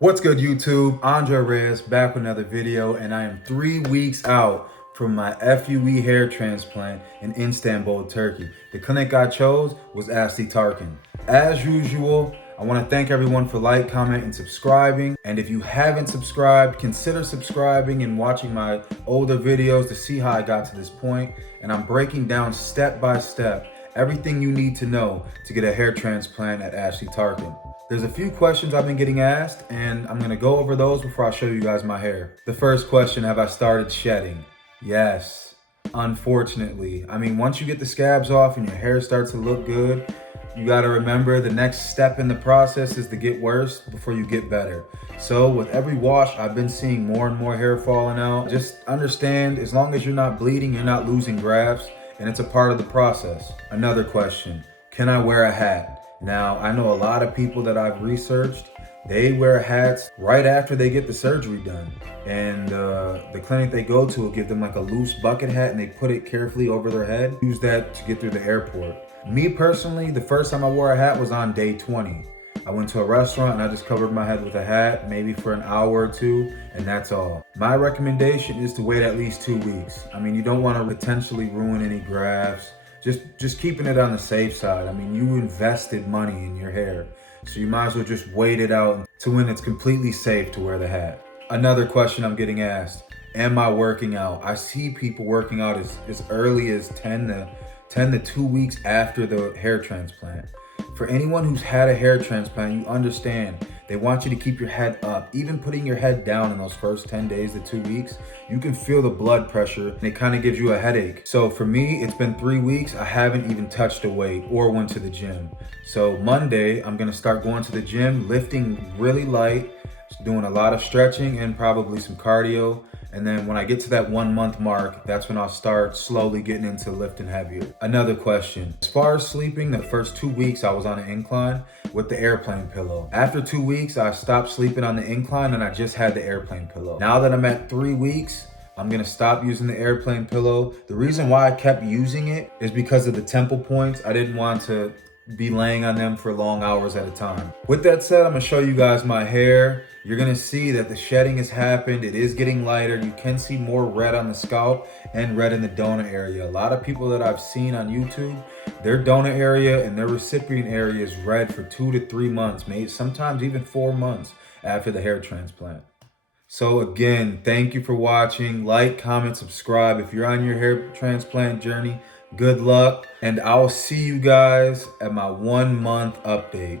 What's good, YouTube? Andre Reyes back with another video, and I am 3 weeks out from my FUE hair transplant in Istanbul, Turkey. The clinic I chose was Asli Tarcan. As usual, I want to thank everyone for like, comment, and subscribing. And if you haven't subscribed, consider subscribing and watching my older videos to see how I got to this point. And I'm breaking down step by step everything you need to know to get a hair transplant at Asli Tarcan. There's a few questions I've been getting asked, and I'm gonna go over those before I show you guys my hair. The first question, have I started shedding? Yes, unfortunately. I mean, once you get the scabs off and your hair starts to look good, you gotta remember the next step in the process is to get worse before you get better. So with every wash, I've been seeing more and more hair falling out. Just understand, as long as you're not bleeding, you're not losing grafts, and it's a part of the process. Another question, can I wear a hat? Now, I know a lot of people that I've researched, they wear hats right after they get the surgery done. And the clinic they go to will give them like a loose bucket hat and they put it carefully over their head. Use that to get through the airport. Me personally, the first time I wore a hat was on day 20. I went to a restaurant and I just covered my head with a hat, maybe for an hour or two, and that's all. My recommendation is to wait at least 2 weeks. I mean, you don't want to potentially ruin any grafts. Just keeping it on the safe side. I mean, you invested money in your hair, so you might as well just wait it out to when it's completely safe to wear the hat. Another question I'm getting asked, am I working out? I see people working out as early as 10 to 2 weeks after the hair transplant. For anyone who's had a hair transplant, you understand they want you to keep your head up. Even putting your head down in those first 10 days to 2 weeks, you can feel the blood pressure and it kind of gives you a headache. So for me, it's been 3 weeks. I haven't even touched a weight or went to the gym. So Monday, I'm gonna start going to the gym, lifting really light, doing a lot of stretching and probably some cardio. And then when I get to that 1 month mark, that's when I'll start slowly getting into lifting heavier. Another question. As far as sleeping, the first 2 weeks I was on an incline with the airplane pillow. After 2 weeks, I stopped sleeping on the incline and I just had the airplane pillow. Now that I'm at 3 weeks, I'm gonna stop using the airplane pillow. The reason why I kept using it is because of the temple points. I didn't want to be laying on them for long hours at a time. With that said, I'm gonna show you guys my hair. You're gonna see that the shedding has happened. It is getting lighter. You can see more red on the scalp and red in the donor area. A lot of people that I've seen on YouTube, their donor area and their recipient area is red for 2 to 3 months, maybe sometimes even 4 months after the hair transplant. So again, thank you for watching. Like, comment, subscribe. If you're on your hair transplant journey, good luck. And I'll see you guys at my 1 month update.